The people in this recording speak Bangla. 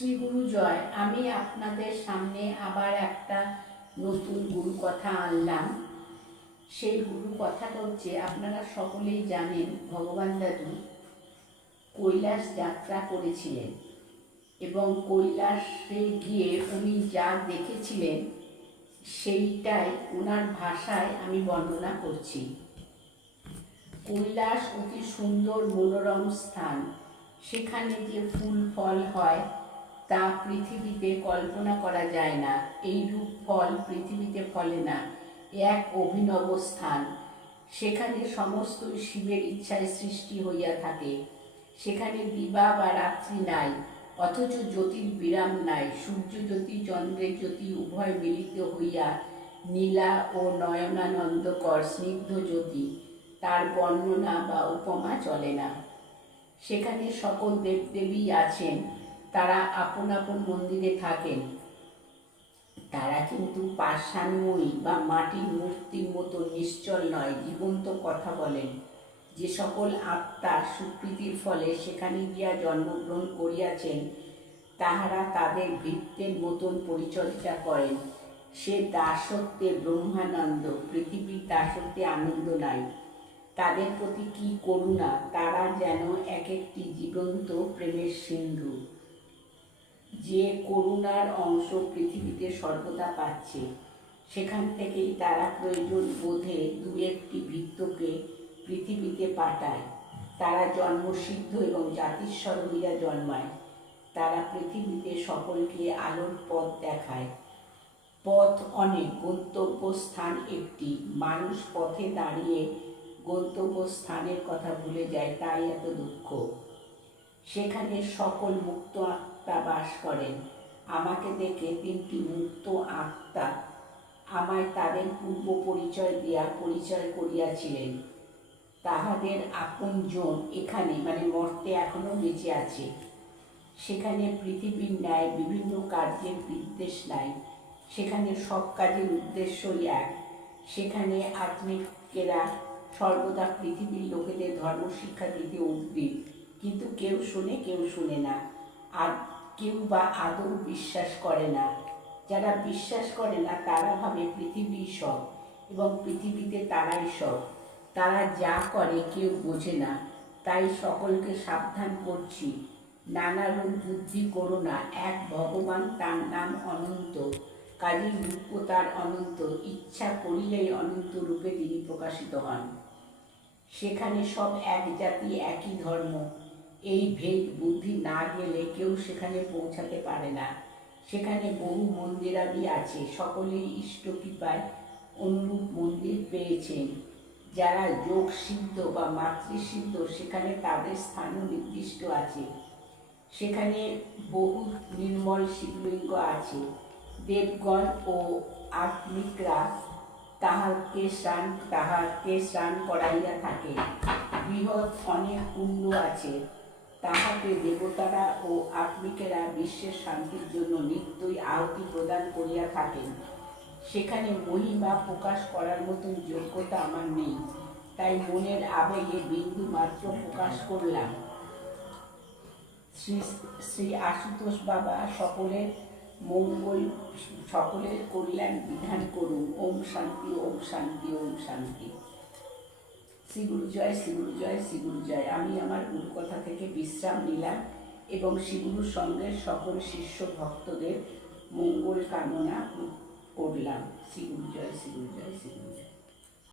শ্রী গুরু জয়, আমি আপনাদের সামনে আবার একটা নতুন গুরু কথা আনলাম। সেই গুরু কথাটা হচ্ছে, আপনারা সকলেই জানেন, ভগবান দাদু কৈলাস যাত্রা করেছিলেন এবং কৈলাসে গিয়ে উনি যা দেখেছিলেন, সেইটাই ওনার ভাষায় আমি বর্ণনা করছি। কৈলাস অতি সুন্দর মনোরম স্থান, সেখানে যে ফুল ফল হয় তা পৃথিবীতে কল্পনা করা যায় না। এই রূপ ফল পৃথিবীতে ফলে না। এক অভিনব স্থান। সেখানে সমস্ত শিবের ইচ্ছায় সৃষ্টি হইয়া থাকে। সেখানে দিবা বা রাত্রি নাই, অথচ জ্যোতির বিরাম নাই। সূর্য জ্যোতি, চন্দ্রের জ্যোতি উভয় মিলিত হইয়া নীলা ও নয়নানন্দকর স্নিগ্ধ জ্যোতি। তার বর্ণনা বা উপমা চলে না। সেখানে সকল দেবদেবী আছেন। তারা আপন আপন মন্দিরে থাকেন। তারা কিন্তু পাষাণময়ী বা মাটির মূর্তির মতো নিশ্চল নয়, জীবন্ত কথা বলেন। যে সকল আত্মা সুকৃতির ফলে সেখানে গিয়া জন্মগ্রহণ করিয়াছেন, তাহারা তাদের বৃত্তের মতন পরিচর্যা করেন। সে দাসত্বে ব্রহ্মানন্দ, পৃথিবীর দাসত্বে আনন্দ নাই। তাদের প্রতি কি করুণা, তারা যেন এক একটি জীবন্ত প্রেমের সিন্ধু। যে করুণার অংশ পৃথিবীতে সর্বদা পাচ্ছে, সেখান থেকেই তারা প্রয়োজন বোধে দু একটি বৃত্তকে পৃথিবীতে পাঠায়। তারা জন্মসিদ্ধ এবং জাতিস্বর হইয়া জন্মায়। তারা পৃথিবীতে সকলকে আলোর পথ দেখায়। পথ অনেক গন্তব্যস্থান একটি। মানুষ পথে দাঁড়িয়ে গন্তব্যস্থানের কথা ভুলে যায়, তাই এত দুঃখ। সেখানে সকল মুক্ত আত্মা বাস করেন। আমাকে দেখে তিনটি মুক্ত আত্মা আমায় তাদের পূর্ব পরিচয় দিয়া, পরিচয় করিয়াছিলেন। তাহাদের আপনজন এখানে মানে মর্তে এখনও বেঁচে আছে। সেখানে পৃথিবীর ন্যায় বিভিন্ন কার্যের বিদ্বেষ নাই। সেখানে সব কাজের উদ্দেশ্যই এক। সেখানে আত্মিকেরা সর্বদা পৃথিবীর লোকেদের ধর্ম শিক্ষা দিতে উদ্ভিদ কিন্তু কেউ শুনে কেউ শুনে না। আর কেউ বা আদৌ বিশ্বাস করে না। যারা বিশ্বাস করে না, তারা ভাবে পৃথিবী সব এবং পৃথিবীতে তারাই সব। তারা যা করে, কেউ বোঝে না। তাই সকলকে সাবধান করছি। নানা রূপ বুদ্ধি করো না। এক ভগবান তার নাম অনন্ত। কাজী রূপ তার অনন্ত। ইচ্ছা করিলেই অনন্ত রূপে তিনি প্রকাশিত হন। সেখানে সব এক জাতি, একই ধর্ম। এই ভেদ বুদ্ধি না গেলে কেউ সেখানে পৌঁছাতে পারে না। সেখানে বহু মন্দিরাদি আছে সকলেই ইষ্ট কৃপায় অনুরূপ মন্দির পেয়েছেন। যারা যোগ সিদ্ধ বা মাতৃসিদ্ধ সেখানে তাদের স্থানও নির্দিষ্ট আছে। সেখানে বহু নির্মল শিবলিঙ্গ আছে। দেবগণ ও আত্মিকরা তাহাকে স্নান তাহাকে স্নান করাইয়া থাকে। বৃহৎ অনেক কুণ্ড আছে। তাহাকে দেবতারা ও আত্মিকেরা বিশ্বের শান্তির জন্য নিত্যই আহুতি প্রদান করিয়া থাকেন। সেখানে মহিমা প্রকাশ করার মতন যোগ্যতা আমার নেই। তাই মনের আবেগে বিন্দু মাত্র প্রকাশ করলাম। শ্রী শ্রী আশুতোষ বাবা সকলের মঙ্গল, সকলের কল্যাণ বিধান করুন। ওম শান্তি ওম শান্তি ওম শান্তি। শ্রী গুরু জয়, শ্রীগুরু জয় শ্রীগুরু জয়। আমি আমার গুরুকথা থেকে বিশ্রাম নিলাম এবং শ্রীগুরুর সঙ্গে সকল শিষ্য ভক্তদের মঙ্গল কামনা করলাম। শ্রীগুরু জয় শ্রীগুরু জয় শ্রীগুরু জয়।